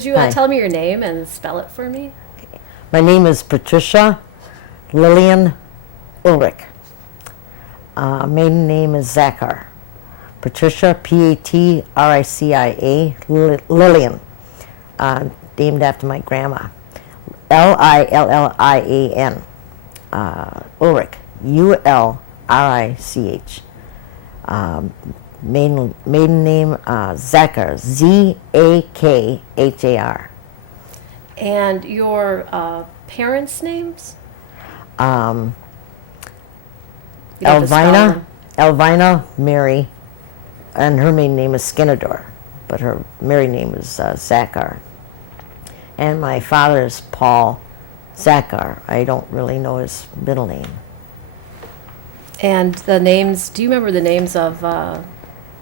Could you Hi. tell me your name and spell it for me? My name is Patricia Lillian Ulrich. Maiden name is Zachar. Patricia, Patricia, Lillian, named after my grandma. Lillian. Ulrich, Ulrich. Maiden name Zachar, Zakhar. And your parents' names? Um, You don't have to spell them. Elvina Mary, and her maiden name is Skinador, but her married name is Zachar. And my father is Paul Zachar. I don't really know his middle name. And the names, do you remember the names of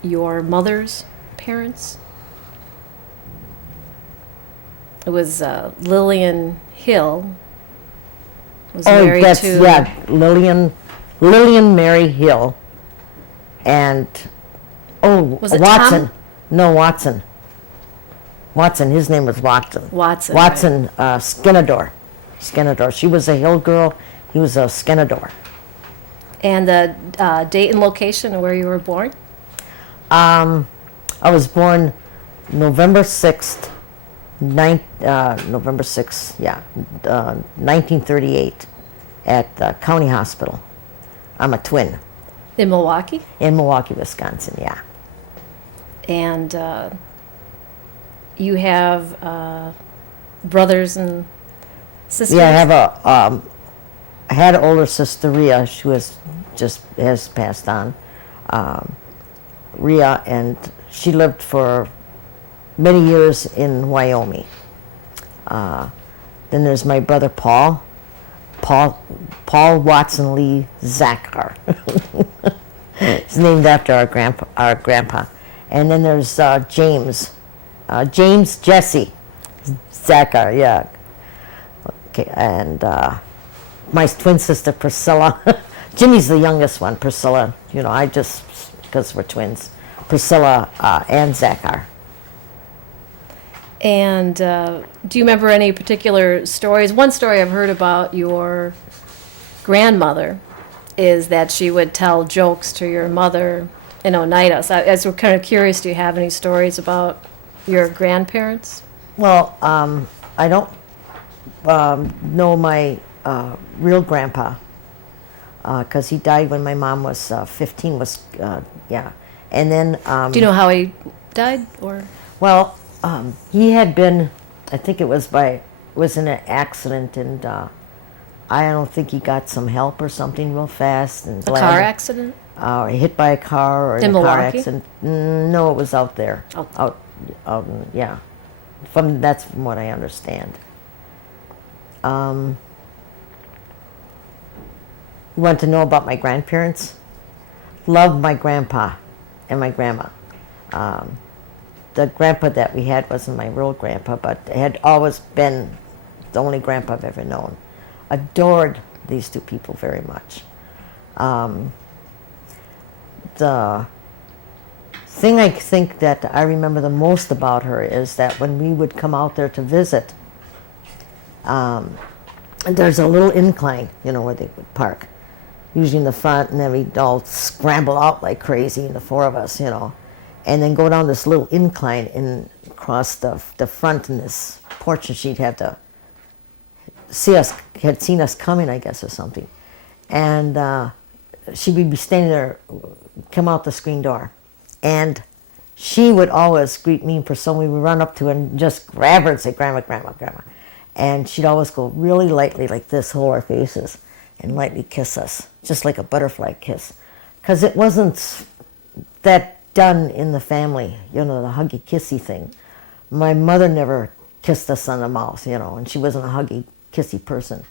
your mother's parents? It was Lillian Hill. Was married to Lillian Mary Hill, and Was it Watson. Tom? No, Watson. His name was Watson. Watson. Watson, Skinador. She was a Hill girl. He was a Skinador. And the date and location of where you were born? I was born November 6th, 1938 at the county hospital. I'm a twin. In Milwaukee? In Milwaukee, Wisconsin, yeah. And you have brothers and sisters? Yeah, I had an older sister, Rhea. She has passed on. Rhea, and she lived for many years in Wyoming. Then there's my brother Paul Watson Lee Zachar. It's named after our grandpa. And then there's James Jesse Zachar, yeah. Okay, and my twin sister Priscilla. Jimmy's the youngest one, Priscilla. Because we're twins. Priscilla and Zachar. And do you remember any particular stories? One story I've heard about your grandmother is that she would tell jokes to your mother in Oneida. So as we're kind of curious, do you have any stories about your grandparents? Well, I don't know my real grandpa because he died when my mom was 15. And then Do you know how he died, or? well, he had been, I think it was in an accident, and I don't think he got some help or something real fast. And A car accident? Hit by a car or In a car Milwaukee? accident. No, it was out there. Oh. Out, yeah. That's from what I understand. You want to know about my grandparents? Loved my grandpa and my grandma. The grandpa that we had wasn't my real grandpa, but had always been the only grandpa I've ever known. Adored these two people very much. The thing I think that I remember the most about her is that when we would come out there to visit, and there's a little incline, where they would park, usually in the front, and then we'd all scramble out like crazy, the four of us, and then go down this little incline and across the front in this porch, and she'd have to had seen us coming, I guess, or something. And she would be standing there, come out the screen door, and she would always greet me in person. We would run up to her and just grab her and say, "Grandma, Grandma, Grandma." And she'd always go really lightly like this, hold our faces, and lightly kiss us, just like a butterfly kiss. Because it wasn't that done in the family, the huggy kissy thing. My mother never kissed us on the mouth, and she wasn't a huggy kissy person.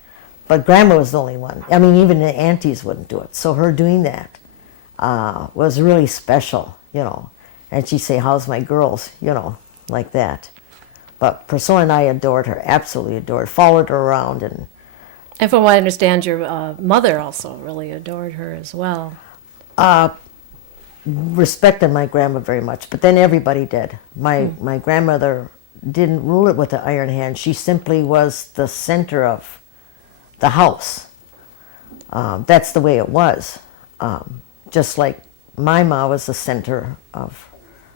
But Grandma was the only one. I mean, even the aunties wouldn't do it. So her doing that was really special, And she'd say, "How's my girls?" Like that. But Priscilla and I adored her, absolutely adored, followed her around. And from what I understand, your mother also really adored her as well. Respected my grandma very much, but then everybody did. My grandmother didn't rule it with an iron hand. She simply was the center of the house. That's the way it was. Just like my ma was the center of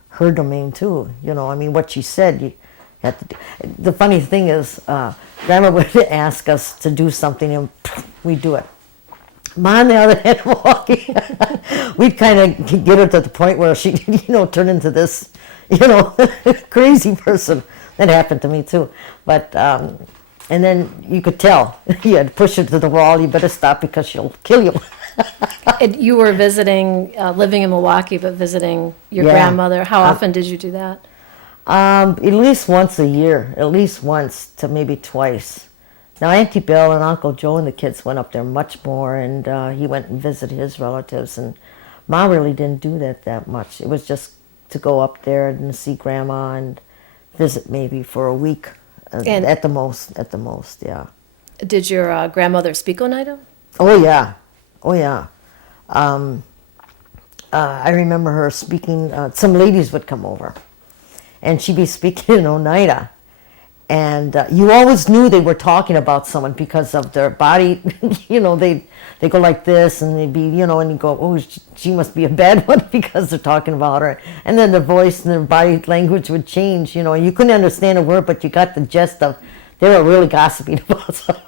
her domain too. You know, I mean, what she said, you had to do. The funny thing is, Grandma would ask us to do something and we'd do it. Ma, on the other hand, walking, we'd kind of get her to the point where she, turned into this, crazy person. That happened to me too. But, and then you could tell, you had to push her to the wall, you better stop because she'll kill you. And you were visiting, living in Milwaukee, but visiting your Yeah. grandmother. How often did you do that? At least once a year, at least once to maybe twice. Now, Auntie Bill and Uncle Joe and the kids went up there much more, and he went and visited his relatives. And Ma really didn't do that much. It was just to go up there and see Grandma and visit maybe for a week, And- at the most, yeah. Did your grandmother speak Oneida? Oh yeah, oh yeah. I remember her speaking. Some ladies would come over, and she'd be speaking in Oneida, and you always knew they were talking about someone because of their body. They go like this, and they'd be, and you go, oh, she must be a bad one because they're talking about her. And then their voice and their body language would change. You couldn't understand a word, but you got the gist of they were really gossiping about someone.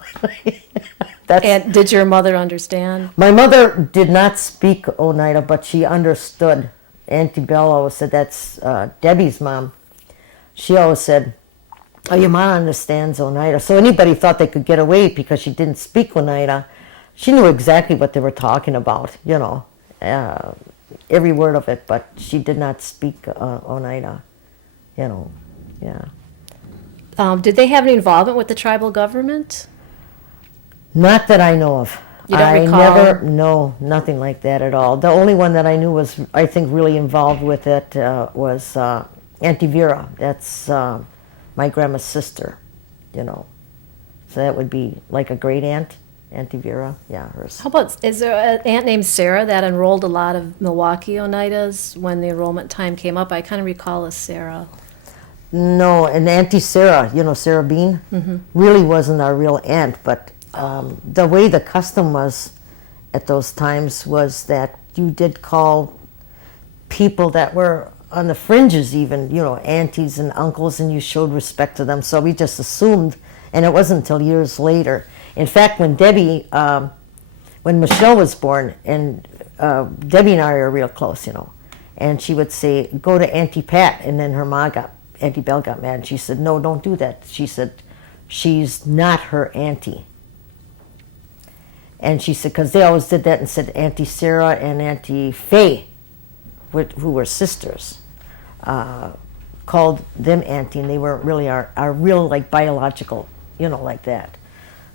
And did your mother understand? My mother did not speak Oneida, but she understood. Auntie Belle always said, that's Debbie's mom. She always said, oh, your mom understands Oneida. So anybody thought they could get away because she didn't speak Oneida. She knew exactly what they were talking about, every word of it, but she did not speak Oneida, yeah. Did they have any involvement with the tribal government? Not that I know of. You don't recall? No, nothing like that at all. The only one that I knew was, I think, really involved with it was Auntie Vera. That's my grandma's sister, So that would be like a great aunt, Auntie Vera. Yeah, hers. How about, is there an aunt named Sarah that enrolled a lot of Milwaukee Oneidas when the enrollment time came up? I kind of recall a Sarah. No, and Auntie Sarah, Sarah Bean, really wasn't our real aunt, but the way the custom was at those times was that you did call people that were on the fringes even, aunties and uncles, and you showed respect to them. So we just assumed, and it wasn't until years later. In fact, when when Michelle was born, and Debbie and I are real close, and she would say, go to Auntie Pat, and then her mom Auntie Belle got mad, and she said, no, don't do that. She said, she's not her auntie. And she said, because they always did that and said Auntie Sarah and Auntie Faye, who were sisters, called them auntie, and they weren't really our real, like, biological, like that.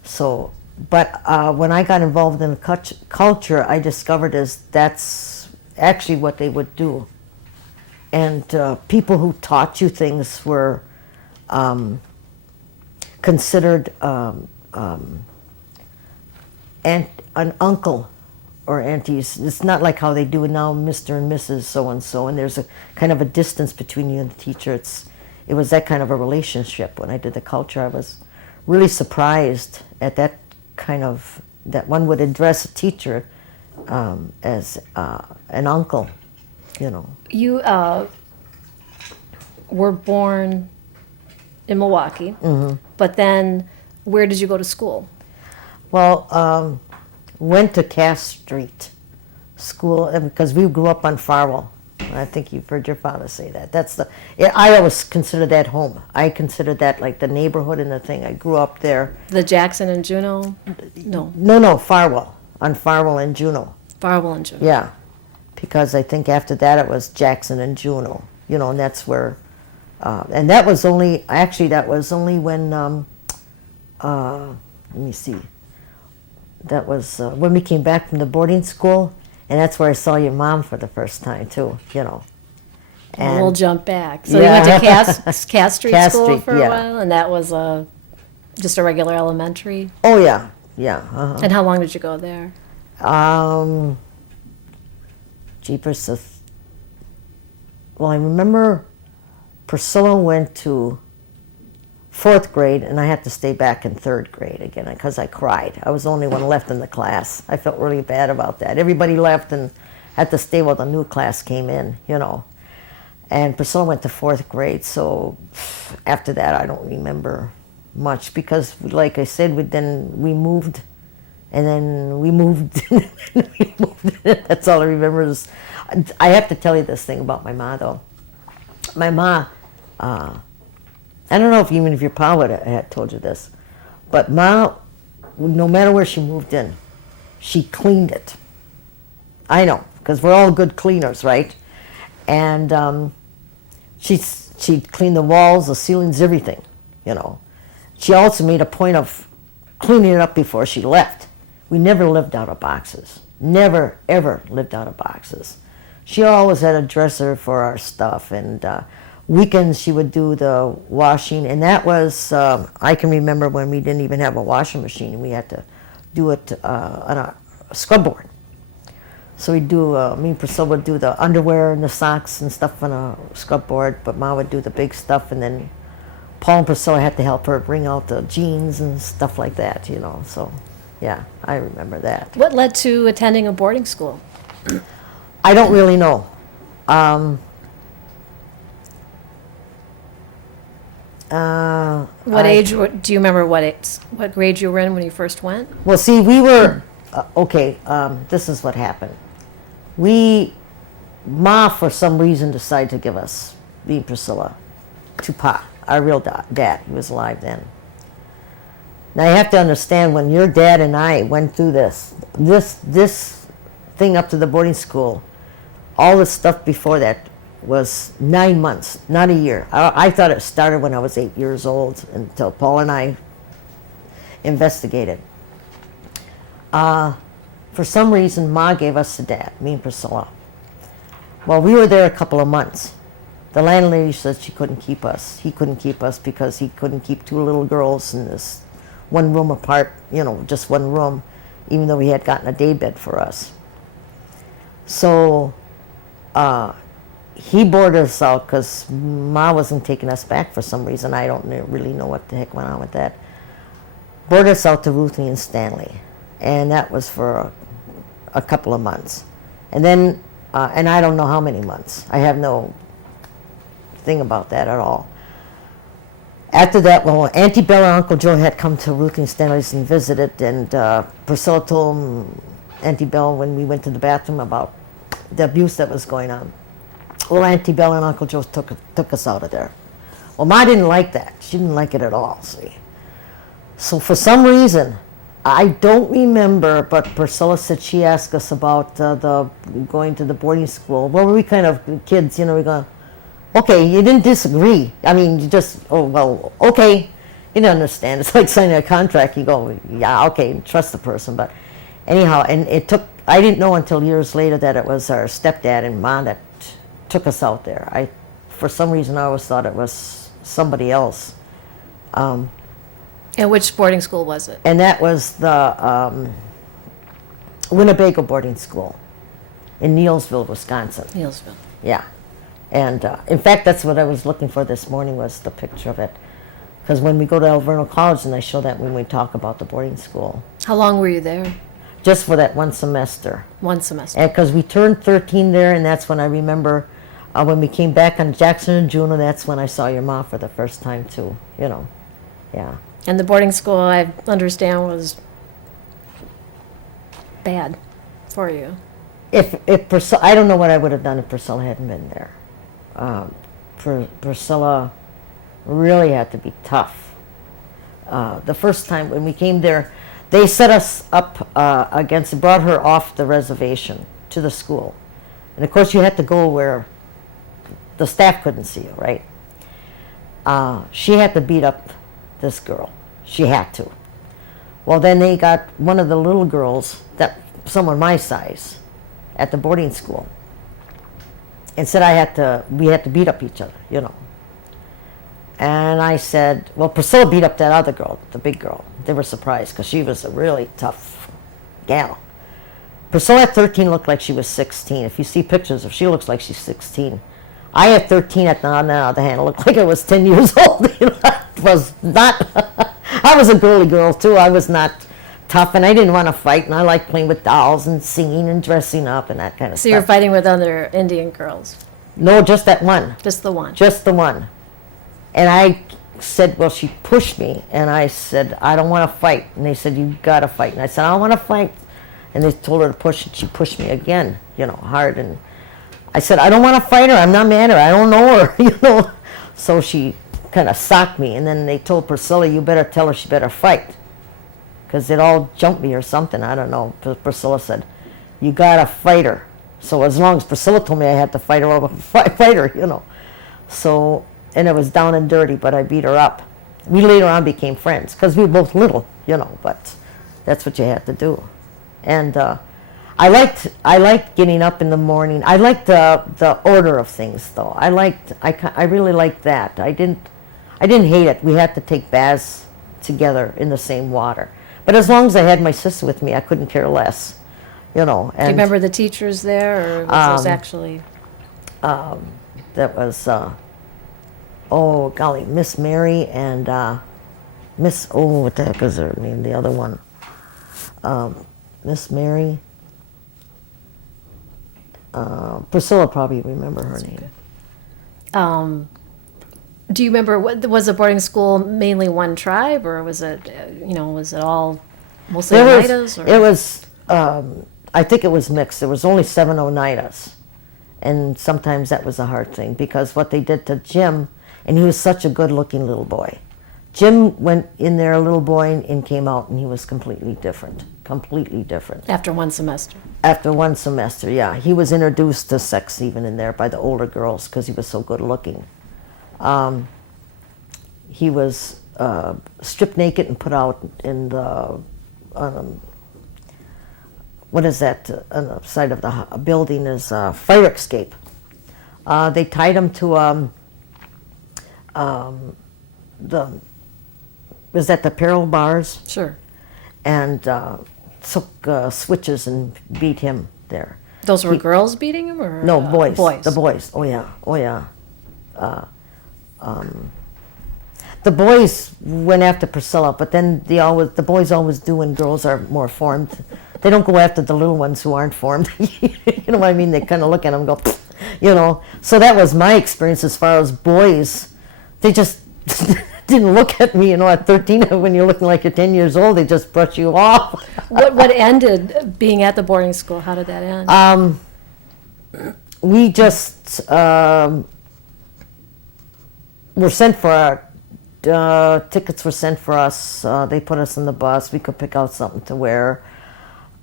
So, but when I got involved in the culture, I discovered that's actually what they would do. And people who taught you things were considered an uncle or aunties. It's not like how they do it now, Mr. and Mrs. so-and-so, and there's a kind of a distance between you and the teacher. It was that kind of a relationship. When I did the culture, I was really surprised at that one would address a teacher as an uncle, You were born in Milwaukee, but then where did you go to school? Well, went to Cass Street School because we grew up on Farwell. I think you've heard your father say that. I always considered that home. I considered that like the neighborhood and the thing. I grew up there. The Jackson and Juneau? No. No, Farwell. On Farwell and Juneau. Farwell and Juneau. Yeah, because I think after that it was Jackson and Juneau. And that's where, and that was only when, let me see. That was when we came back from the boarding school, and that's where I saw your mom for the first time too, And we'll jump back. So Yeah. you went to Cass Street Cass School Street, for a yeah. while, and that was just a regular elementary. Oh yeah. Uh-huh. And how long did you go there? Jeepers. Well, I remember Priscilla went to 4th grade, and I had to stay back in 3rd grade again because I cried. I was the only one left in the class. I felt really bad about that. Everybody left and had to stay while the new class came in, you know. And Priscilla went to 4th grade, so after that I don't remember much because, like I said, we moved, and then we moved, and we moved. That's all I remember. I have to tell you this thing about my ma, though. My ma, I don't know if even if your pa would have had told you this, but Ma, no matter where she moved in, she cleaned it. I know, because we're all good cleaners, right? And she'd clean the walls, the ceilings, everything, you know. She also made a point of cleaning it up before she left. We never lived out of boxes. Never, ever lived out of boxes. She always had a dresser for our stuff, and weekends she would do the washing, and that was, I can remember when we didn't even have a washing machine. We had to do it on a scrub board. So we'd do, me and Priscilla would do the underwear and the socks and stuff on a scrub board, but Ma would do the big stuff, and then Paul and Priscilla had to help her bring out the jeans and stuff like that, you know. So, yeah, I remember that. What led to attending a boarding school? I don't really know. What age, do you remember what grade you were in when you first went? Well, see, we were, this is what happened. Ma, for some reason, decided to give us, me and Priscilla, to Pa, our real dad. He was alive then. Now, you have to understand, when your dad and I went through this thing up to the boarding school, all the stuff before that was 9 months, not a year. I thought it started when I was 8 years old until Paul and I investigated. For some reason, Ma gave us to Dad, me and Priscilla. Well, we were there a couple of months. The landlady said she couldn't keep us. He couldn't keep us because he couldn't keep 2 little girls in this one room apart, you know, just one room, even though he had gotten a day bed for us. So he boarded us out because Ma wasn't taking us back for some reason. I don't really know what the heck went on with that. Boarded us out to Ruthie and Stanley, and that was for a couple of months. And then, and I don't know how many months. I have no thing about that at all. After that, well, Auntie Bella and Uncle Joe had come to Ruthie and Stanley's and visited, and Priscilla told Auntie Bella when we went to the bathroom about the abuse that was going on. Well, Auntie Bella and Uncle Joe took us out of there. Well, Ma didn't like that. She didn't like it at all, see. So for some reason, I don't remember, but Priscilla said she asked us about the going to the boarding school. Well, we kind of kids, you know, we go, okay, you didn't disagree. I mean, you just, oh, well, okay. You don't understand. It's like signing a contract. You go, yeah, okay, trust the person. But anyhow, and it took, I didn't know until years later that it was our stepdad and Ma that took us out there. For some reason, I always thought it was somebody else. And which boarding school was it? And that was the Winnebago boarding school in Neillsville, Wisconsin. Neillsville. Yeah. And in fact, that's what I was looking for this morning, was the picture of it. Because when we go to Alverno College, and I show that when we talk about the boarding school. How long were you there? Just for that one semester. One semester. And because we turned 13 there, and that's when I remember when we came back on Jackson and Juneau, that's when I saw your Ma for the first time too, you know. Yeah. And the boarding school, I understand, was bad for you. If Priscilla, I don't know what I would have done if Priscilla hadn't been there. Priscilla really had to be tough. The first time when we came there, they set us up brought her off the reservation to the school. And of course you had to go where the staff couldn't see you, right? She had to beat up this girl. She had to. Well, then they got one of the little girls, someone my size, at the boarding school, and said we had to beat up each other, you know. And I said, well, Priscilla beat up that other girl, the big girl. They were surprised because she was a really tough gal. Priscilla at 13 looked like she was 16. If you see pictures of, she looks like she's 16. I at 13 on the other hand, looked like I was 10 years old. You know? was not, I was a girly girl too. I was not tough, and I didn't want to fight, and I liked playing with dolls and singing and dressing up and that kind of So stuff. you're fighting with other Indian girls? No, just that one. Just the one? Just the one. And I said, well, she pushed me, and I said, I don't want to fight. And they said, you got to fight. And I said, I don't want to fight. And they told her to push, and she pushed me again, hard. And I said, I don't want to fight her. I'm not mad at her. I don't know her, So she kind of socked me, and then they told Priscilla, you better tell her she better fight. Because they'd all jump me or something, I don't know. Priscilla said, you got to fight her. So as long as Priscilla told me I had to fight her, I would fight her, So, and it was down and dirty, but I beat her up. We later on became friends, because we were both little, but that's what you had to do. And I liked getting up in the morning. I liked the order of things, though. I really liked that. I didn't hate it. We had to take baths together in the same water. But as long as I had my sister with me, I couldn't care less, And do you remember the teachers there, or was those actually? That was, oh golly, Miss Mary and Miss, oh, what the heck is her name? The other one, Miss Mary. Priscilla probably remember her name. Do you remember, was the boarding school mainly one tribe, or was it, was it all mostly Oneidas? It was, I think it was mixed. There was only 7 Oneidas. And sometimes that was a hard thing, because what they did to Jim, and he was such a good-looking little boy. Jim went in there a little boy and came out, and he was completely different. Completely different. After one semester? After one semester, yeah. He was introduced to sex even in there by the older girls, because he was so good-looking. He was stripped naked and put out in the, what is that, on the side of the building is fire escape. They tied him to was that the parallel bars? Sure. And took switches and beat him there. Those were girls beating him, or? No, boys. Boys. The boys. Oh yeah. The boys went after Priscilla, but then the boys always do when girls are more formed. They don't go after the little ones who aren't formed. You know what I mean? They kind of look at them and go, So that was my experience as far as boys. They just didn't look at me, at 13, when you're looking like you're 10 years old, they just brush you off. What ended being at the boarding school? How did that end? We just were sent for our tickets were sent for us. They put us in the bus. We could pick out something to wear.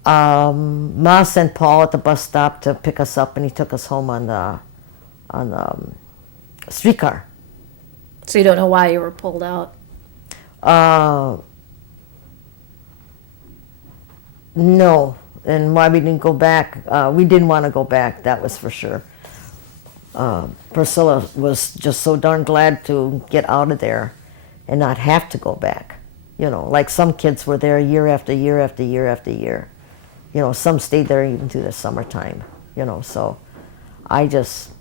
Ma sent Paul at the bus stop to pick us up, and he took us home on the streetcar. So you don't know why you were pulled out? No, and why we didn't go back, we didn't want to go back, that was for sure. Priscilla was just so darn glad to get out of there and not have to go back. Like some kids were there year after year after year after year. Some stayed there even through the summertime, so I just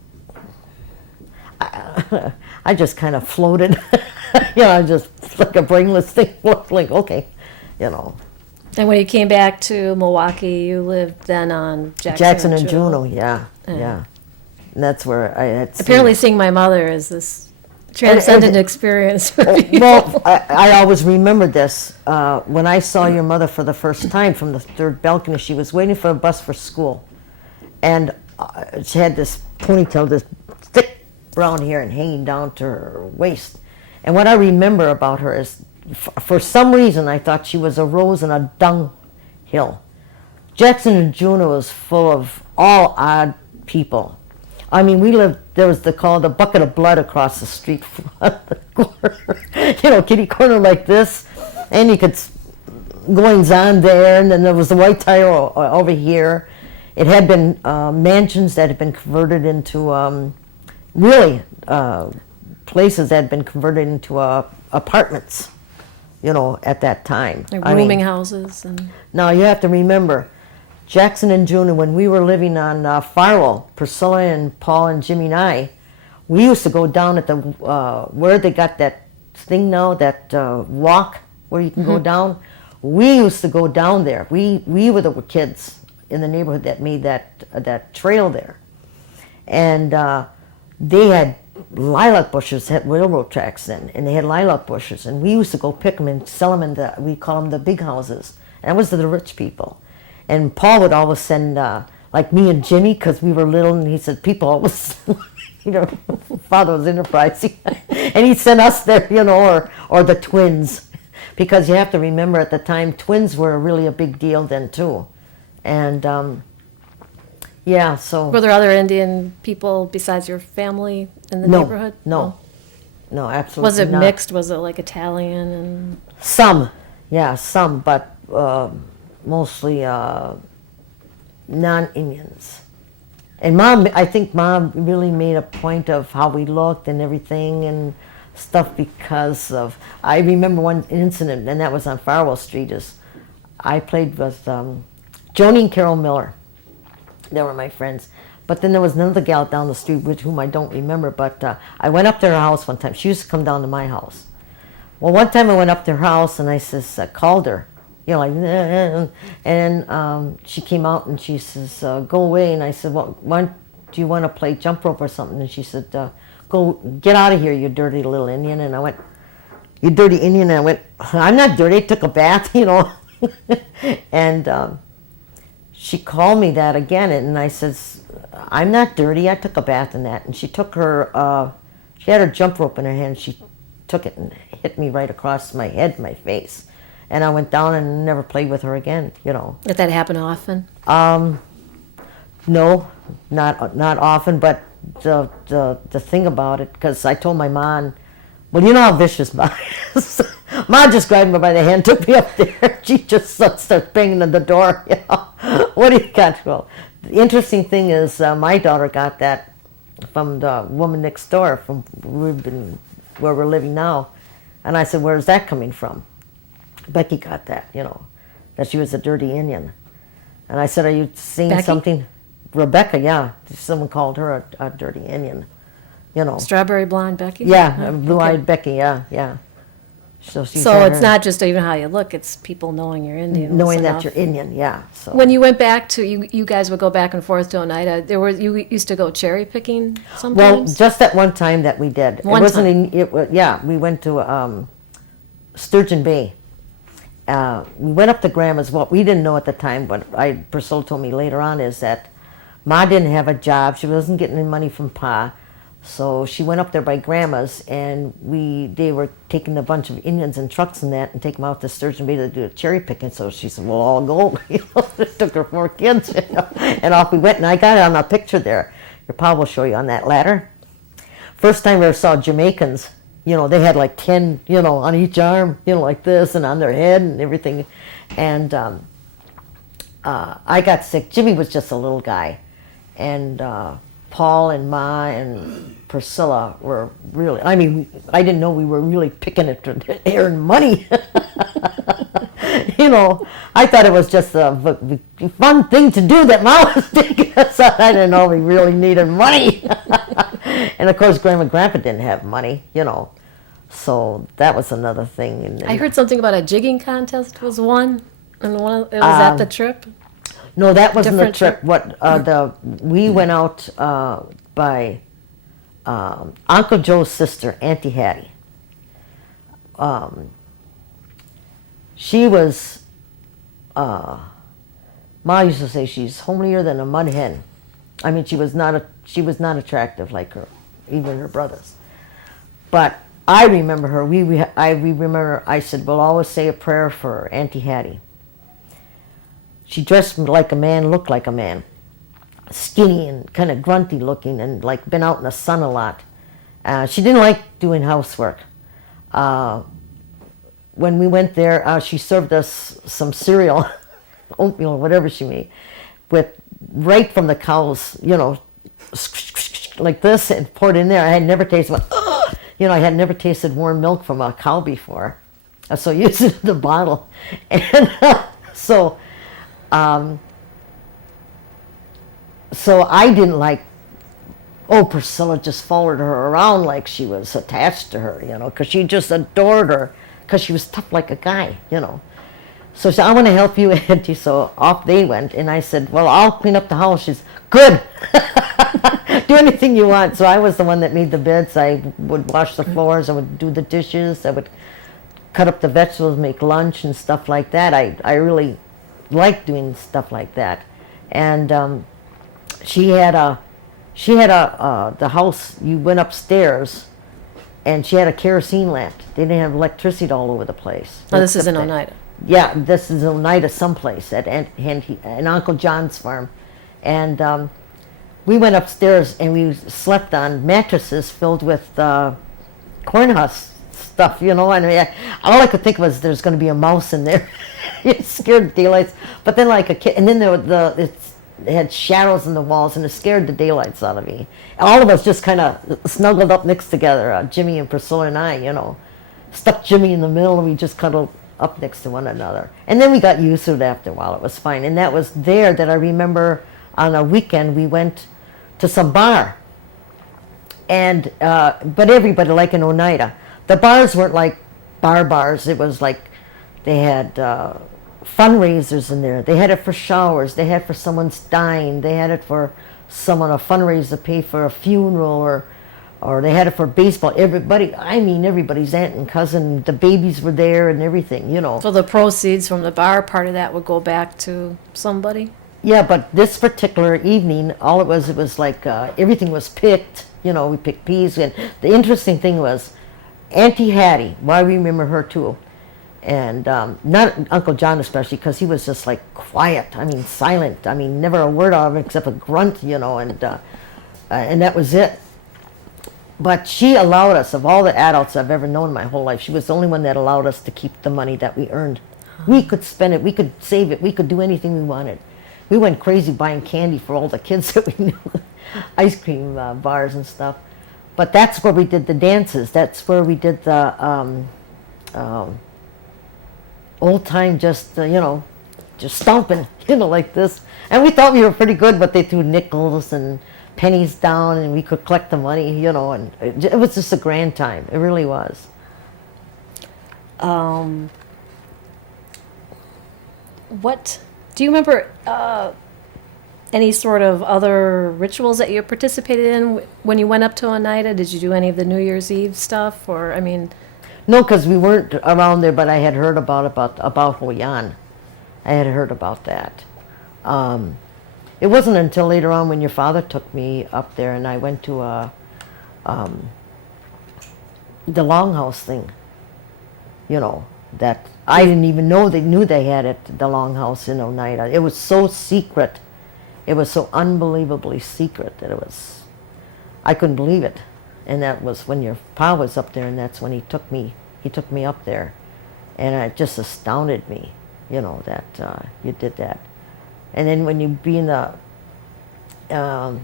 kind of floated, just like a brainless thing, like, okay, And when you came back to Milwaukee, you lived then on Jackson and Juneau, yeah. And that's where I had apparently seeing my mother is this transcendent experience for people. Well, I always remember this. When I saw your mother for the first time from the third balcony, she was waiting for a bus for school. And she had this ponytail, this thick brown hair and hanging down to her waist. And what I remember about her is, for some reason, I thought she was a rose in a dunghill. Jackson and Juneau was full of all odd people. I mean, there was the bucket of blood across the street from the corner, kitty corner like this, and you could, goings on there, and then there was the white tire over here. It had been mansions that had been converted into, places that had been converted into apartments, at that time. Like rooming houses. And now you have to remember, Jackson and Juneau, when we were living on Farwell, Priscilla and Paul and Jimmy and I, we used to go down at the where they got that thing now, that walk where you can go down. We used to go down there. We were the kids in the neighborhood that made that trail there, and they had lilac bushes, had railroad tracks then, and they had lilac bushes, and we used to go pick them and sell them in we call them the big houses. And that was to the rich people. And Paul would always send, like me and Jimmy, because we were little, and he said, people always, Father was enterprising, and he'd send us there, or the twins, because you have to remember at the time, twins were really a big deal then too. And yeah, so. Were there other Indian people besides your family in the neighborhood? No, absolutely Was it not. mixed? Was it like Italian and? Some, but mostly non-Indians. And I think Mom really made a point of how we looked and everything and stuff because of, I remember one incident, and that was on Farwell Street, is I played with Joni and Carol Miller. They were my friends. But then there was another gal down the street with whom I don't remember, but I went up to her house one time. She used to come down to my house. Well, one time I went up to her house and I called her, and she came out and she says, go away. And I said, well, do you want to play jump rope or something? And she said, go, get out of here, you dirty little Indian. And I went, you dirty Indian? And I went, I'm not dirty, I took a bath, And she called me that again, and I says, I'm not dirty, I took a bath in that. And she took she had her jump rope in her hand, she took it and hit me right across my head, my face. And I went down and never played with her again, Did that happen often? No, not often, but the thing about it, because I told my mom, well, you know how vicious Ma is. Ma just grabbed me by the hand, took me up there. She just started banging on the door, What do you got? Well, the interesting thing is my daughter got that from the woman next door, from where we're living now. And I said, where's that coming from? Becky got that, that she was a dirty Indian. And I said, are you seeing Becky? something? Rebecca, yeah. Someone called her a dirty Indian, Strawberry blonde Becky? Yeah, blue-eyed Becky, yeah. So it's not just even how you look, it's people knowing you're Indian. knowing that you're Indian, yeah. So. When you went back to, you guys would go back and forth to Oneida, you used to go cherry picking Well, sometimes? just that one time that we did. One time. We went to Sturgeon Bay. We went up to Grandma's. What we didn't know at the time, but Priscilla told me later on, is that Ma didn't have a job. She wasn't getting any money from Pa. So she went up there by Grandma's, and they were taking a bunch of Indians in trucks and that, and take them out to Sturgeon Bay to do a cherry picking. So she said, well, I'll go. Took her 4 kids, and off we went. And I got it on a picture there. Your Pa will show you on that ladder. First time I ever saw Jamaicans, they had like 10, on each arm, like this, and on their head and everything. And I got sick. Jimmy was just a little guy. And Paul and Ma and Priscilla were really, I didn't know we were really picking it to earn money. I thought it was just a fun thing to do that Ma was taking us out. I didn't know we really needed money. And of course, Grandma and Grandpa didn't have money, So that was another thing. And I heard something about a jigging contest was one, and was that the trip? No, that wasn't the Different trip. We went out by Uncle Joe's sister, Auntie Hattie. She was, Ma used to say she's homelier than a mud hen. She was not attractive like her, even her brothers. But I remember her. I said, we'll always say a prayer for Auntie Hattie. She dressed like a man, looked like a man. Skinny and kind of grunty looking, and like been out in the sun a lot. She didn't like doing housework. When we went there, she served us some cereal, oatmeal, whatever she made, right from the cows, like this, and poured in there. I had never tasted, I had never tasted warm milk from a cow before. I was so used to the bottle. And so I didn't like Oh, Priscilla just followed her around like she was attached to her, because she just adored her, because she was tough like a guy. So she said, I want to help you, Auntie. So off they went, and I said, well, I'll clean up the house. She's, good. Do anything you want. So I was the one that made the beds. I would wash the floors. I would do the dishes. I would cut up the vegetables, make lunch and stuff like that. I really liked doing stuff like that. And she had the house, you went upstairs, and she had a kerosene lamp. They didn't have electricity all over the place. Oh, this is in Oneida. Yeah, this is Oneida someplace at Uncle John's farm. And we went upstairs and we slept on mattresses filled with corn husk stuff, and all I could think was there's going to be a mouse in there. It scared the daylights. But then like a kid, and then it had shadows in the walls, and it scared the daylights out of me. All of us just kind of snuggled up next together, Jimmy and Priscilla and I, stuck Jimmy in the middle, and we just cuddled up next to one another. And then we got used to it after a while. It was fine. And that was there that I remember on a weekend we went to some bar. And but everybody, like in Oneida, the bars weren't like bars. It was like they had fundraisers in there. They had it for showers. They had it for someone's dying. They had it for someone, a fundraiser to pay for a funeral, or they had it for baseball. Everybody's aunt and cousin, the babies were there and everything, So the proceeds from the bar part of that would go back to somebody? Yeah, but this particular evening, it was like everything was picked. We picked peas. And the interesting thing was Auntie Hattie, well, I remember her too. And not Uncle John especially, because he was just like quiet, silent. Never a word out of him except a grunt, and that was it. But she allowed us, of all the adults I've ever known my whole life, she was the only one that allowed us to keep the money that we earned. We could spend it, we could save it, we could do anything we wanted. We went crazy buying candy for all the kids that we knew, ice cream bars and stuff. But that's where we did the dances. That's where we did the old time, just stomping, like this. And we thought we were pretty good, but they threw nickels and pennies down, and we could collect the money, and it was just a grand time. It really was. What do you remember? Any sort of other rituals that you participated in when you went up to Oneida? Did you do any of the New Year's Eve stuff, or No, because we weren't around there, but I had heard about Hoyan. I had heard about that. It wasn't until later on when your father took me up there and I went to the Longhouse thing, that I didn't even know they knew they had it, the Longhouse in Oneida. It was so secret. It was so unbelievably secret that I couldn't believe it. And that was when your pa was up there, and that's when he took me up there. And it just astounded me, that you did that. And then when you be in all of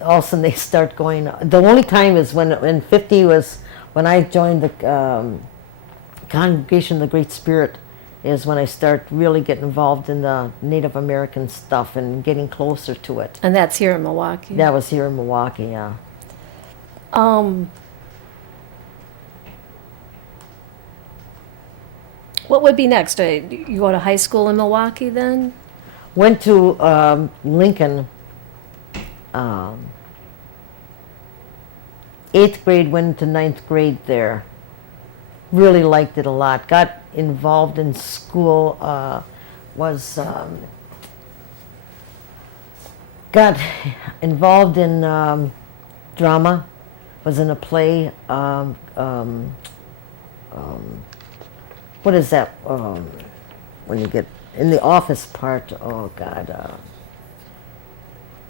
a sudden they start going, the only time is when 50 was when I joined the Congregation of the Great Spirit, is when I start really getting involved in the Native American stuff and getting closer to it. And that's here in Milwaukee? That was here in Milwaukee, yeah. What would be next? You go to high school in Milwaukee then? Went to Lincoln, 8th grade, went to 9th grade there. Really liked it a lot. Got involved in school, got involved in drama, was in a play, what is that, when you get in the office part, oh God.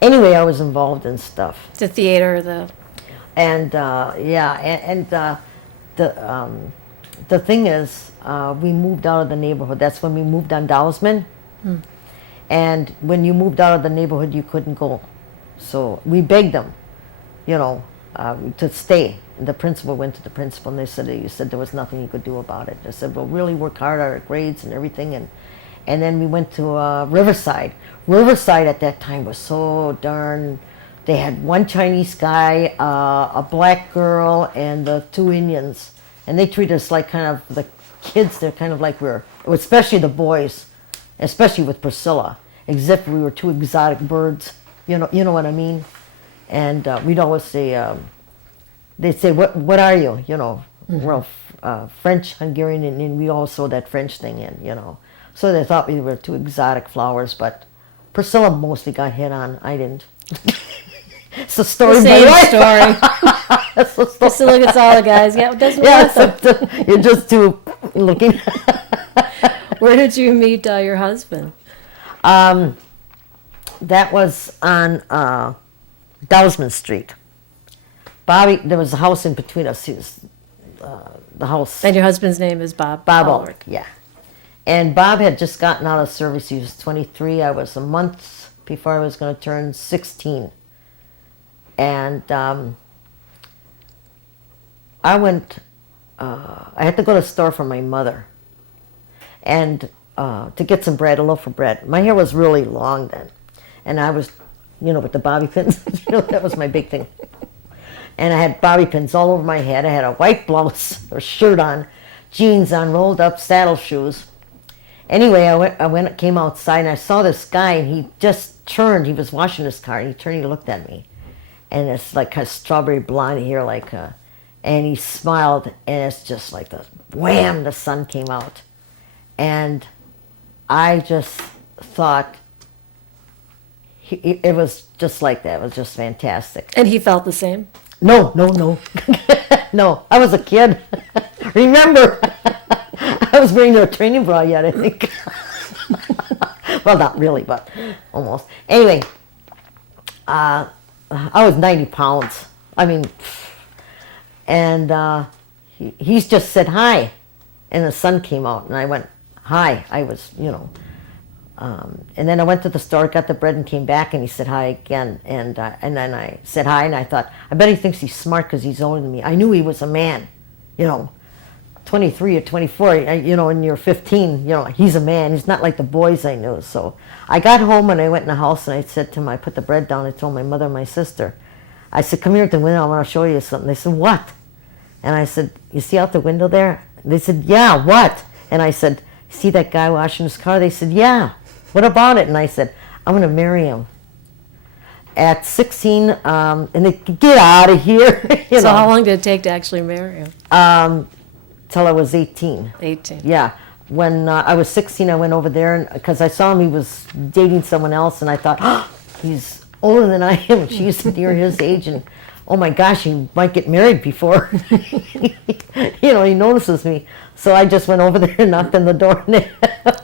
Anyway, I was involved in stuff. The theater, And the thing is, we moved out of the neighborhood. That's when we moved on Dowsman. And when you moved out of the neighborhood, you couldn't go. So we begged them, to stay. The principal went to the principal, and they said, you said there was nothing you could do about it. They said, well, really work hard on our grades and everything. And then we went to Riverside. Riverside at that time was so darn They had one Chinese guy, a black girl, and the two Indians. And they treated us like kind of the kids. They're kind of like especially the boys, especially with Priscilla, as if we were two exotic birds. You know what I mean? And we'd always say, they'd say, what are you? You know, we're French, Hungarian, and we all throw that French thing in, you know. So they thought we were two exotic flowers, but Priscilla mostly got hit on. I didn't. It's the story. The same story. That's the story. Priscilla gets all the guys. Yeah, it doesn't matter. You're just too looking. Where did you meet your husband? That was on Dousman Street. Bobby, there was a house in between us. He was, the house. And your husband's name is Bob? Bob Ulrich, yeah. And Bob had just gotten out of service. He was 23. I was a month before I was going to turn 16. And I went, I had to go to the store for my mother. And to get some bread, a loaf of bread. My hair was really long then. And I was, you know, with the bobby pins. You know, that was my big thing. And I had bobby pins all over my head. I had a white blouse or shirt on, jeans on, rolled up saddle shoes. Anyway, came outside and I saw this guy and he just turned. He was washing his car and he turned and he looked at me. And it's like a strawberry blonde hair, and he smiled and it's just like the wham, the sun came out. And I just thought, it was just like that. It was just fantastic. And he felt the same? No. No, I was a kid. Remember, I was wearing a training bra yet, I think. Well, not really, but almost. Anyway, I was 90 pounds. I mean, and he's just said hi. And the sun came out, and I went, hi. I was, you know. And then I went to the store, got the bread, and came back, and he said hi again. And then I said hi, and I thought, I bet he thinks he's smart because he's older than me. I knew he was a man, you know, 23 or 24, you know, and you're 15, you know, he's a man. He's not like the boys I knew. So I got home, and I went in the house, and I said to him, I put the bread down, I told my mother and my sister. I said, come here at the window, I want to show you something. They said, what? And I said, you see out the window there? They said, yeah, what? And I said, see that guy washing his car? They said, yeah. What about it? And I said, I'm going to marry him. At 16, and they get out of here. So how long did it take to actually marry him? Till I was 18. 18. Yeah. When I was 16, I went over there because I saw him, he was dating someone else, and I thought, oh, he's older than I am. She's near his age, and oh my gosh, he might get married before, you know, he notices me. So I just went over there and knocked on the door and they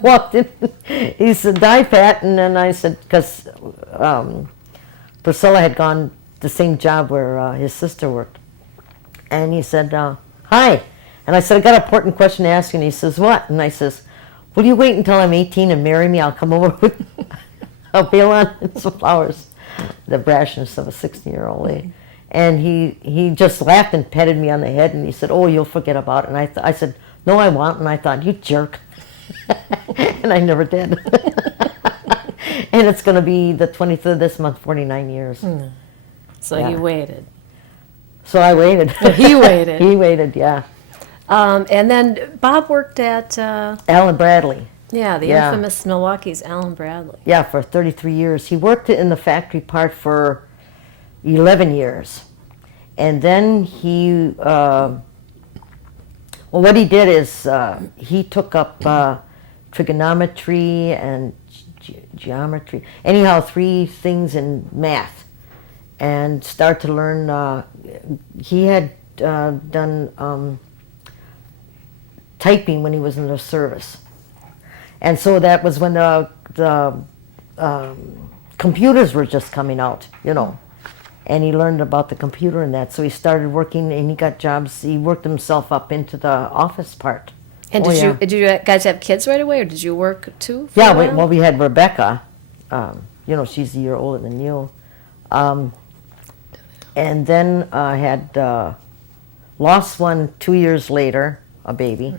walked in. He said, hi, Pat. And then I said, because Priscilla had gone the same job where his sister worked. And he said, hi. And I said, I got an important question to ask you. And he says, what? And I says, will you wait until I'm 18 and marry me? I'll come over with a bail on some flowers. The brashness of a 16-year-old lady. And he just laughed and patted me on the head. And he said, oh, you'll forget about it. And I said, no, I won't. And I thought, you jerk. And I never did. And it's going to be the 23rd of this month, 49 years. So yeah. You waited. So I waited. He waited. He waited, yeah. And then Bob worked at... Alan Bradley. Yeah, the infamous Milwaukee's Alan Bradley. Yeah, for 33 years. He worked in the factory part for 11 years. And then he... well, what he did is he took up trigonometry and geometry. Anyhow, 3 things in math. And started to learn... he had done typing when he was in the service. And so that was when the computers were just coming out, you know. And he learned about the computer and that. So he started working and he got jobs. He worked himself up into the office part. And did you guys have kids right away, or did you work too? Yeah, well, we had Rebecca. You know, she's a year older than you. And then I had lost one 2 years later, a baby.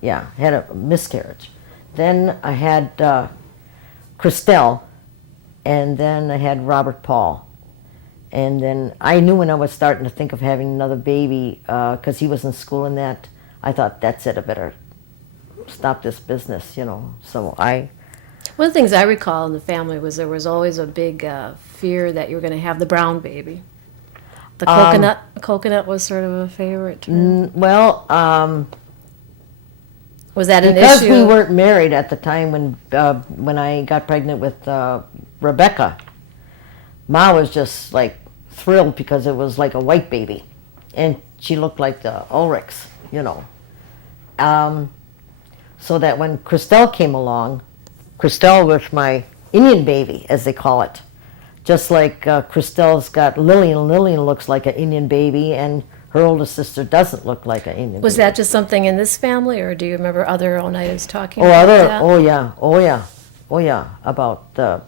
Yeah, had a miscarriage. Then I had Christelle, and then I had Robert Paul. And then I knew when I was starting to think of having another baby, because he was in school and that, I thought, that's it, I better stop this business, So One of the things I recall in the family was there was always a big fear that you were going to have the brown baby. The coconut was sort of a favorite too. Well, Was that an because issue? we weren't married at the time when I got pregnant with Rebecca, Ma was just like thrilled because it was like a white baby, and she looked like the Ulrichs, So that when Christelle came along, Christelle was my Indian baby, as they call it. Just like Christelle's got Lillian. Lillian looks like an Indian baby, and her older sister doesn't look like an Indian Was baby. that just something in this family, or do you remember other Oneidas talking Oh, about that? Oh yeah, about the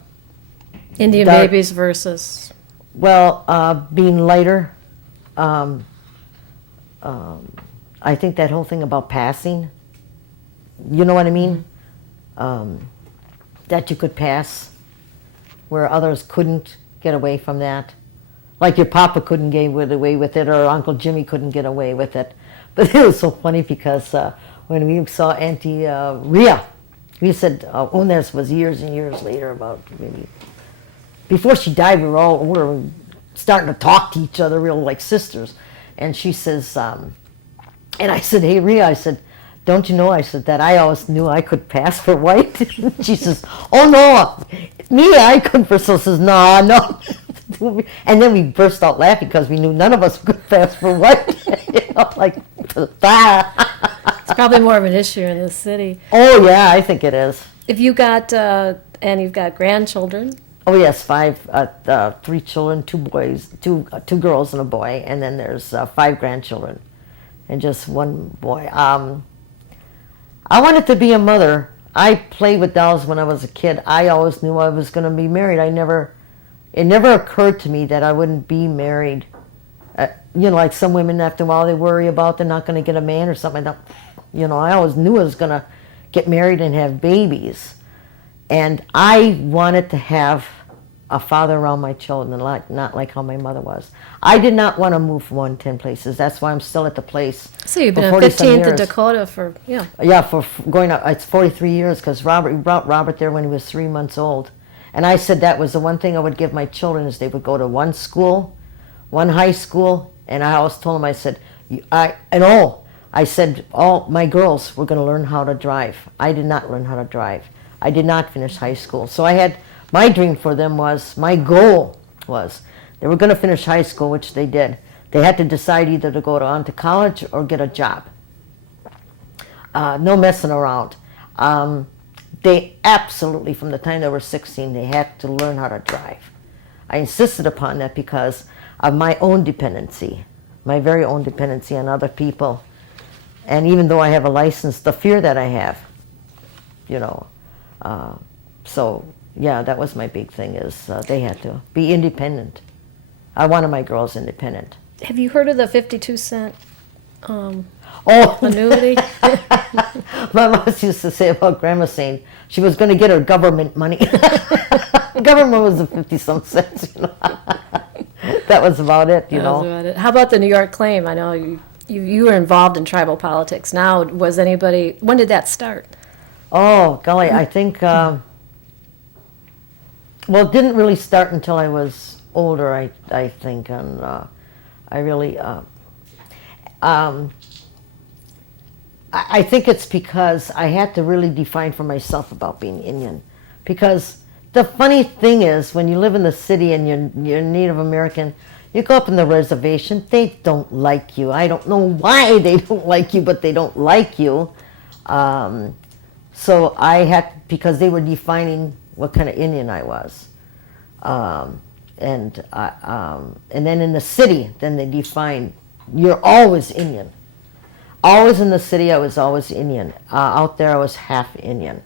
Indian dark- babies versus... being lighter. I think that whole thing about passing, you know what I mean? That you could pass where others couldn't get away from that. Like your papa couldn't get away with it, or Uncle Jimmy couldn't get away with it. But it was so funny because when we saw Auntie Rhea, we said, this was years and years later, about maybe before she died, we were all older and starting to talk to each other real like sisters. And she says, and I said, hey Rhea, I said, don't you know, I said, that I always knew I could pass for white? She says, oh no, me, I couldn't. So says, no. And then we burst out laughing because we knew none of us could pass for white. Like, It's probably more of an issue in the city. oh yeah, I think it is. If you got, and you've got grandchildren, Oh yes, 3 children, 2 boys, two girls and a boy, and then there's 5 grandchildren, and just 1 boy. I wanted to be a mother. I played with dolls when I was a kid. I always knew I was going to be married. It never occurred to me that I wouldn't be married. Like some women, after a while, they worry about they're not going to get a man or something. I always knew I was going to get married and have babies. And I wanted to have a father around my children, not like how my mother was. I did not want to move from 110 places. That's why I'm still at the place. so you've been for in 40-some 15th years. Dakota for, yeah. Yeah, for going up, it's 43 years because we brought Robert there when he was 3 months old. And I said that was the one thing I would give my children is they would go to one school, one high school, and I always told them, I said, I said, all my girls were going to learn how to drive. I did not learn how to drive. I did not finish high school. So my dream for them my goal was, they were going to finish high school, which they did. They had to decide either to go on to college or get a job. No messing around. They absolutely, from the time they were 16, they had to learn how to drive. I insisted upon that because of my own dependency, my very own dependency on other people. And even though I have a license, the fear that I have, so yeah, that was my big thing is they had to be independent. I wanted my girls independent. Have you heard of the 52-cent Oh, annuity? my mom used to say about Grandma saying she was going to get her government money. Government was the 50-some cents, That was about it, That was about it. How about the New York claim? I know you were involved in tribal politics. Now, when did that start? Oh, golly, I think, it didn't really start until I was older, I think, and I really, I think it's because I had to really define for myself about being Indian. Because the funny thing is, when you live in the city and you're Native American, you go up in the reservation, they don't like you. I don't know why they don't like you, but they don't like you. So I had, because they were defining what kind of Indian I was. And then in the city, then they define, you're always Indian. Always in the city, I was always Indian. Out there, I was half Indian.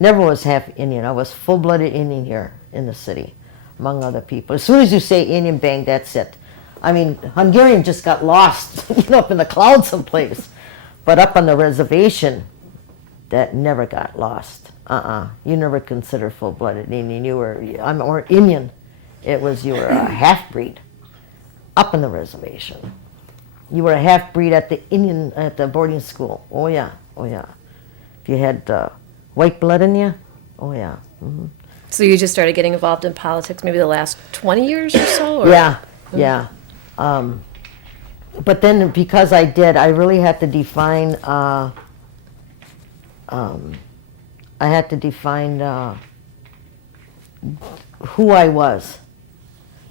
Never was half Indian. I was full-blooded Indian here in the city, among other people. As soon as you say Indian, bang, that's it. I mean, Hungarian just got lost, up in the clouds someplace. But up on the reservation, that never got lost. You never considered full-blooded Indian. Or Indian. It was, you were a half-breed. up on the reservation. You were a half-breed at the boarding school. Oh yeah, oh yeah. If you had white blood in you, oh yeah. Mm-hmm. So you just started getting involved in politics maybe the last 20 years or so? Or? Yeah, yeah. But then because I did, I really had to define. I had to define who I was,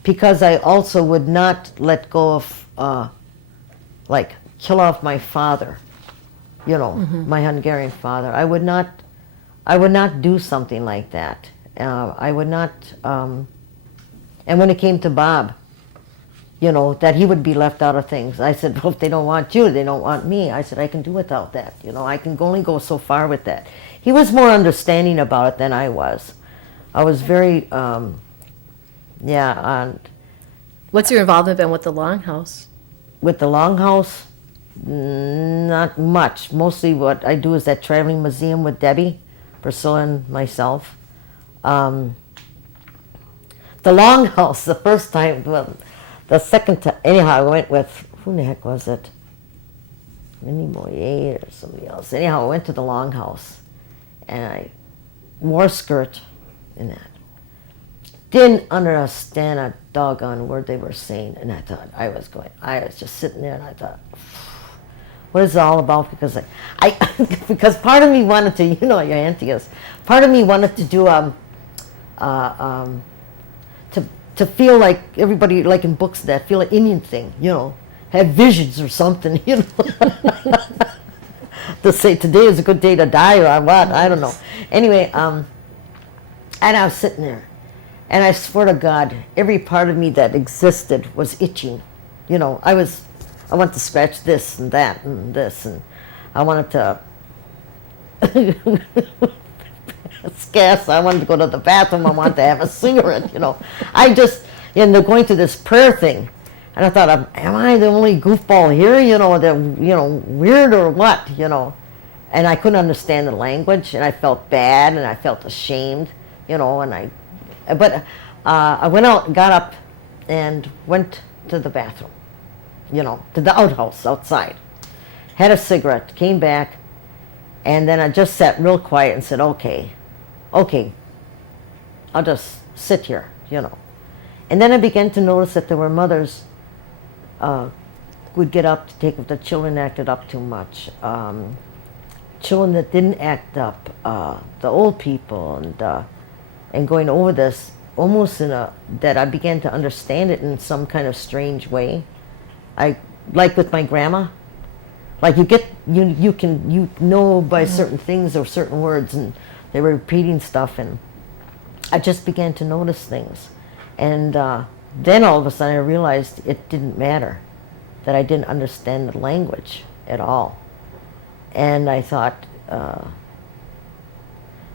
because I also would not let go of, like, kill off my father, you know, my Hungarian father. I would not do something like that. I would not, and when it came to Bob, you know, that he would be left out of things. I said, well, if they don't want you, they don't want me. I said, I can do without that. You know, I can only go so far with that. He was more understanding about it than I was. I was very, and What's your involvement been with the Longhouse? with the Longhouse, not much. Mostly what I do is that traveling museum with Debbie, Priscilla, and myself. The Longhouse, the first time, well, the second time, anyhow, I went with, who the heck was it? Minnie Moyer or somebody else. Anyhow, I went to the Longhouse, and I wore a skirt in that. Didn't understand a doggone word they were saying, and I thought, I was just sitting there, and I thought, what is it all about? Because I because part of me wanted to, you know, your auntie is, part of me wanted to do to feel like everybody, like in books, that feel an Indian thing, you know, have visions or something, you know, to say today is a good day to die or what, I don't know. Anyway, and I was sitting there, and I swear to God, every part of me that existed was itching, you know. I wanted to scratch this and that and this, and I wanted to gas. I wanted to go to the bathroom. I wanted to have a cigarette, you know. I just, going through this prayer thing, and I thought, am I the only goofball here, you know, that, you know, weird or what, you know? And I couldn't understand the language, and I felt bad, and I felt ashamed, you know, but I went out, got up, and went to the bathroom, you know, to the outhouse outside. Had a cigarette, came back, and then I just sat real quiet and said, okay, I'll just sit here, you know. And then I began to notice that there were mothers would get up to take if the children acted up too much. Children that didn't act up, the old people, and going over this almost that I began to understand it in some kind of strange way. Like with my grandma, like you know by certain things or certain words, and they were repeating stuff, and I just began to notice things. And then all of a sudden I realized it didn't matter, that I didn't understand the language at all. And I thought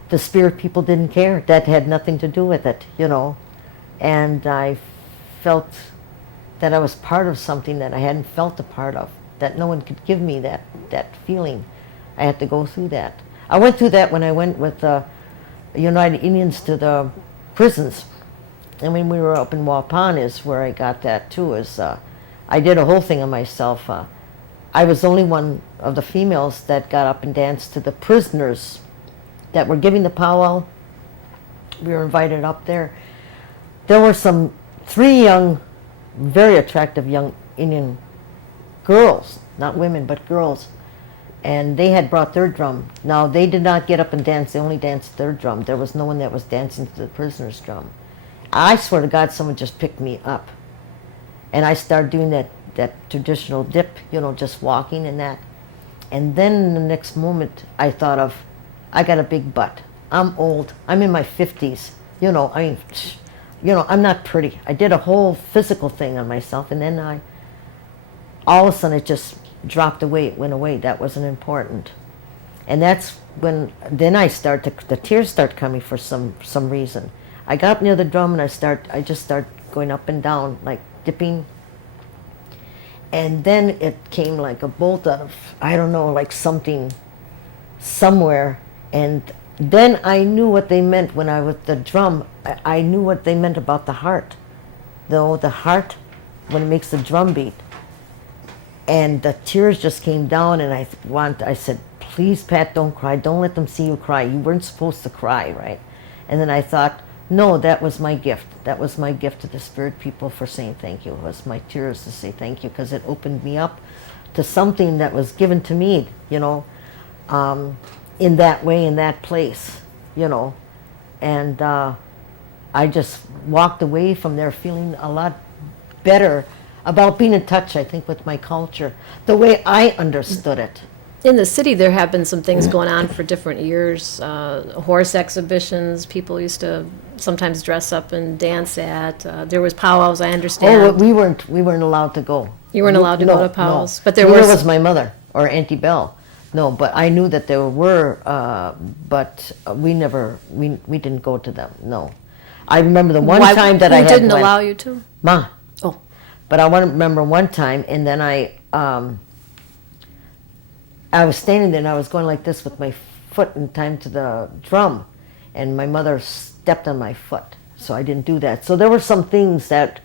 the spirit people didn't care. That had nothing to do with it, you know. And I felt that I was part of something that I hadn't felt a part of, that no one could give me that feeling. I had to go through that. I went through that when I went with United Indians to the prisons. And when we were up in Waupun is where I got that too. I did a whole thing on myself. I was the only one of the females that got up and danced to the prisoners that were giving the powwow. We were invited up there. There were three young, very attractive young Indian girls, not women, but girls. And they had brought their drum. Now, they did not get up and dance. They only danced their drum. There was no one that was dancing to the prisoner's drum. I swear to God, someone just picked me up. And I started doing that traditional dip, you know, just walking and that. And then the next moment, I thought of, I got a big butt. I'm old. I'm in my 50s. You know, I'm not pretty. I did a whole physical thing on myself, and then all of a sudden it just dropped away. It went away. That wasn't important. And that's when, then the tears start coming for some reason. I got up near the drum and I just start going up and down, like dipping. And then it came like a bolt out of, I don't know, like something somewhere. And then I knew what they meant when I was the drum. I knew what they meant about the heart. The heart when it makes the drum beat. And the tears just came down, and I said, please, Pat, don't cry. Don't let them see you cry. You weren't supposed to cry, right? And then I thought, no, that was my gift. That was my gift to the spirit people for saying thank you. It was my tears to say thank you, because it opened me up to something that was given to me, you know, in that way, in that place, you know. And I just walked away from there feeling a lot better about being in touch, I think, with my culture, the way I understood it. In the city, there have been some things going on for different years. Horse exhibitions, people used to sometimes dress up and dance at. There was powwows, I understand. Oh, we weren't allowed to go. You weren't allowed to go to powwows, no. but there was my mother or Auntie Belle. No, but I knew that there were, but we didn't go to them. No, I remember the one time that I had didn't allow you to? Ma. Oh, but I remember one time, and then I was standing there and I was going like this with my foot in time to the drum, and my mother stepped on my foot, so I didn't do that. So there were some things that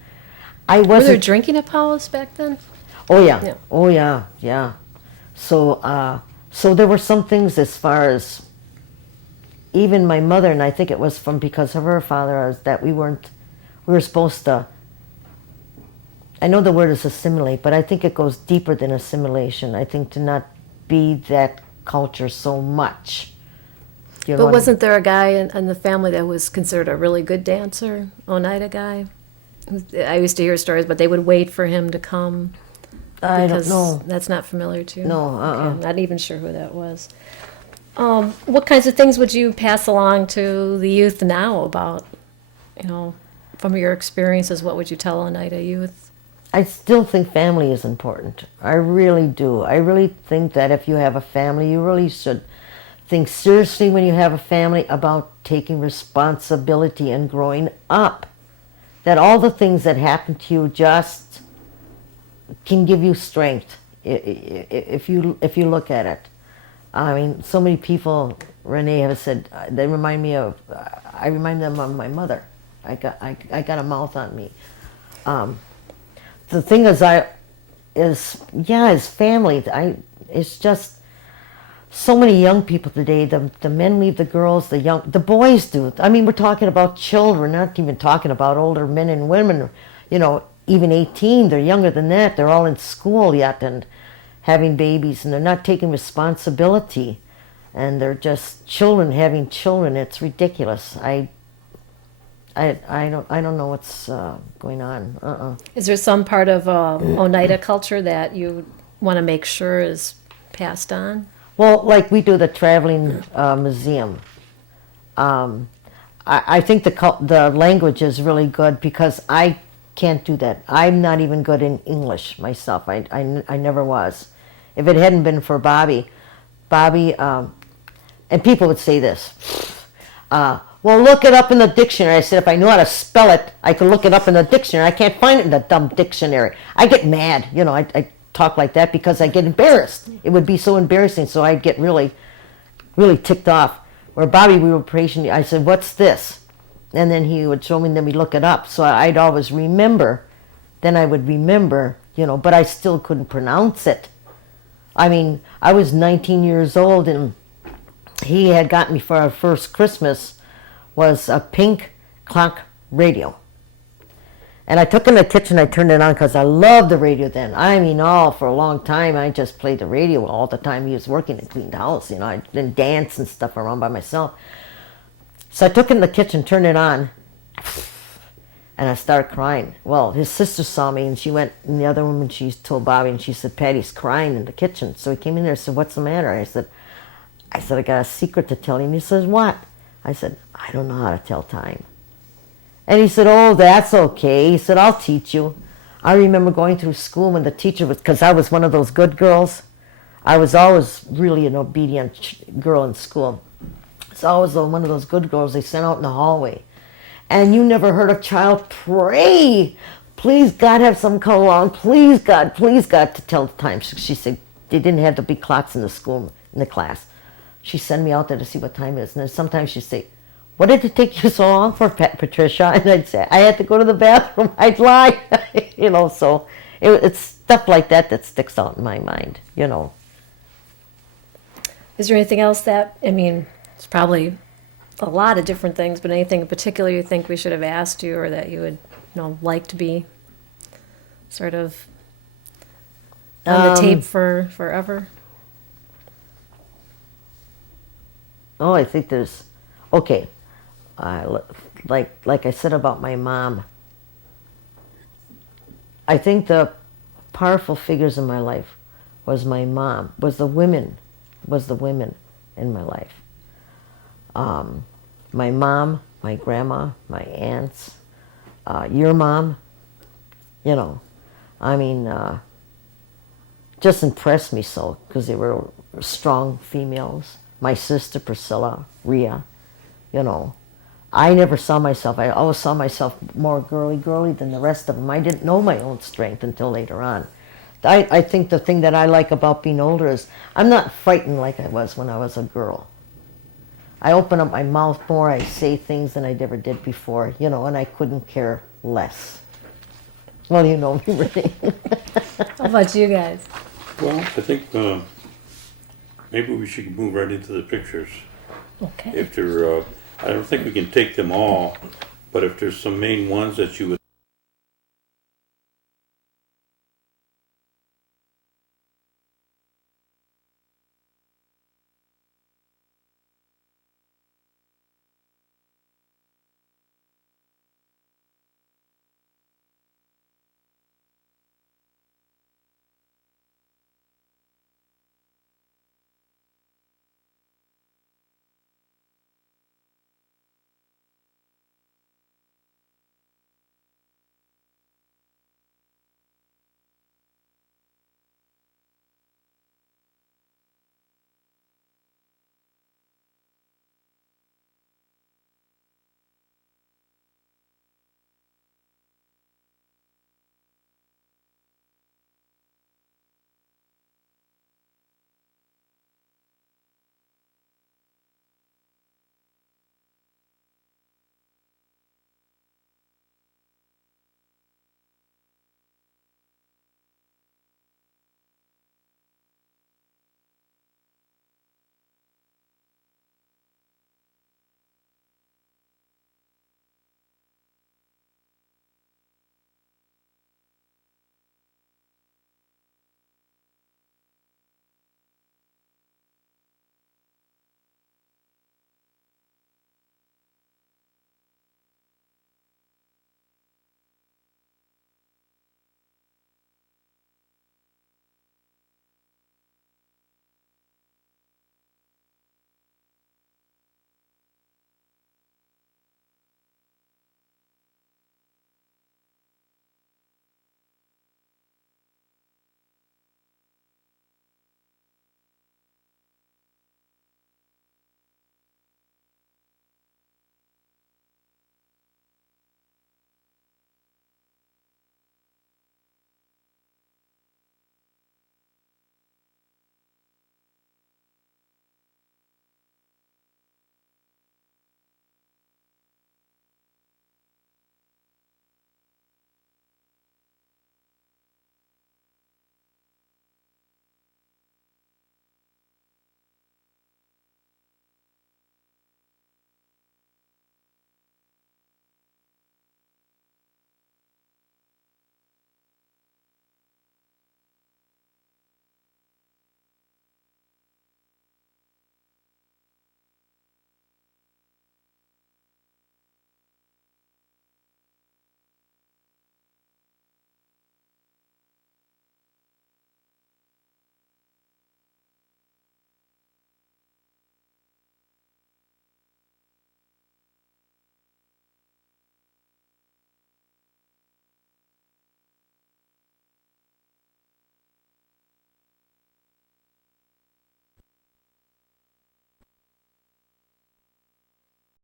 I wasn't. Were there drinking at powwows back then? Oh yeah, oh yeah, yeah. So so there were some things as far as even my mother, and I think it was because of her father, that we were supposed to. I know the word is assimilate, but I think it goes deeper than assimilation. I think to not be that culture so much. You know, but wasn't there a guy in the family that was considered a really good dancer, Oneida guy? I used to hear stories, but they would wait for him to come. I don't know. That's not familiar to you? No, Okay, I'm not even sure who that was. What kinds of things would you pass along to the youth now about, you know, from your experiences, what would you tell Oneida youth? I still think family is important. I really do. I really think that if you have a family, you really should think seriously when you have a family about taking responsibility and growing up. That all the things that happen to you just can give you strength if you look at it. I mean, so many people, Renee, have said, I remind them of my mother. I got a mouth on me. The thing is family. It's just so many young people today. The men leave the girls. The boys do. I mean, we're talking about children, not even talking about older men and women. You know, even 18. They're younger than that. They're all in school yet and having babies, and they're not taking responsibility, and they're just children having children. It's ridiculous. I don't know what's going on. Is there some part of Oneida culture that you want to make sure is passed on? Well, like we do the traveling museum. I think the language is really good because I can't do that. I'm not even good in English myself. I never was. If it hadn't been for Bobby, and people would say this. Well, look it up in the dictionary. I said, if I knew how to spell it, I could look it up in the dictionary. I can't find it in the dumb dictionary. I get mad. You know, I talk like that because I get embarrassed. It would be so embarrassing, so I'd get really, really ticked off. Where Bobby, we were patient. I said, what's this? And then he would show me, and then we'd look it up. So I'd always remember. Then I would remember, you know, but I still couldn't pronounce it. I mean, I was 19 years old, and he had got me for our first Christmas was a pink clock radio. And I took it in the kitchen, I turned it on because I loved the radio then. I mean, for a long time, I just played the radio all the time. He was working and cleaned the house, you know. I didn't dance and stuff around by myself. So I took it in the kitchen, turned it on, and I started crying. Well, his sister saw me, and she went in the other room, and she told Bobby, and she said, Patty's crying in the kitchen. So he came in there and said, what's the matter? I said, I got a secret to tell you. And he says, what? I said, I don't know how to tell time. And he said, oh, that's okay. He said, I'll teach you. I remember going through school when the teacher was, because I was one of those good girls. I was always really an obedient girl in school. So I was one of those good girls they sent out in the hallway. And you never heard a child pray, please God, have some come along, please God, to tell the time. She said, they didn't have the big clocks in the school, in the class. She'd send me out there to see what time it is. And then sometimes she'd say, what did it take you so long for, Patricia? And I'd say, I had to go to the bathroom. I'd lie, so it's stuff like that that sticks out in my mind, Is there anything else that, I mean, it's probably a lot of different things, but anything in particular you think we should have asked you or that you would, like to be sort of on the tape for forever? Oh, I think there's, okay, like I said about my mom, I think the powerful figures in my life was my mom, was the women in my life. My mom, my grandma, my aunts, your mom, just impressed me so because they were strong females. My sister Priscilla, Rhea, I never saw myself. I always saw myself more girly than the rest of them. I didn't know my own strength until later on. I think the thing that I like about being older is I'm not frightened like I was when I was a girl. I open up my mouth more, I say things than I ever did before, and I couldn't care less. Well, you know me, really. How about you guys? Well, I think maybe we should move right into the pictures. Okay. If there, I don't think we can take them all, but if there's some main ones that you would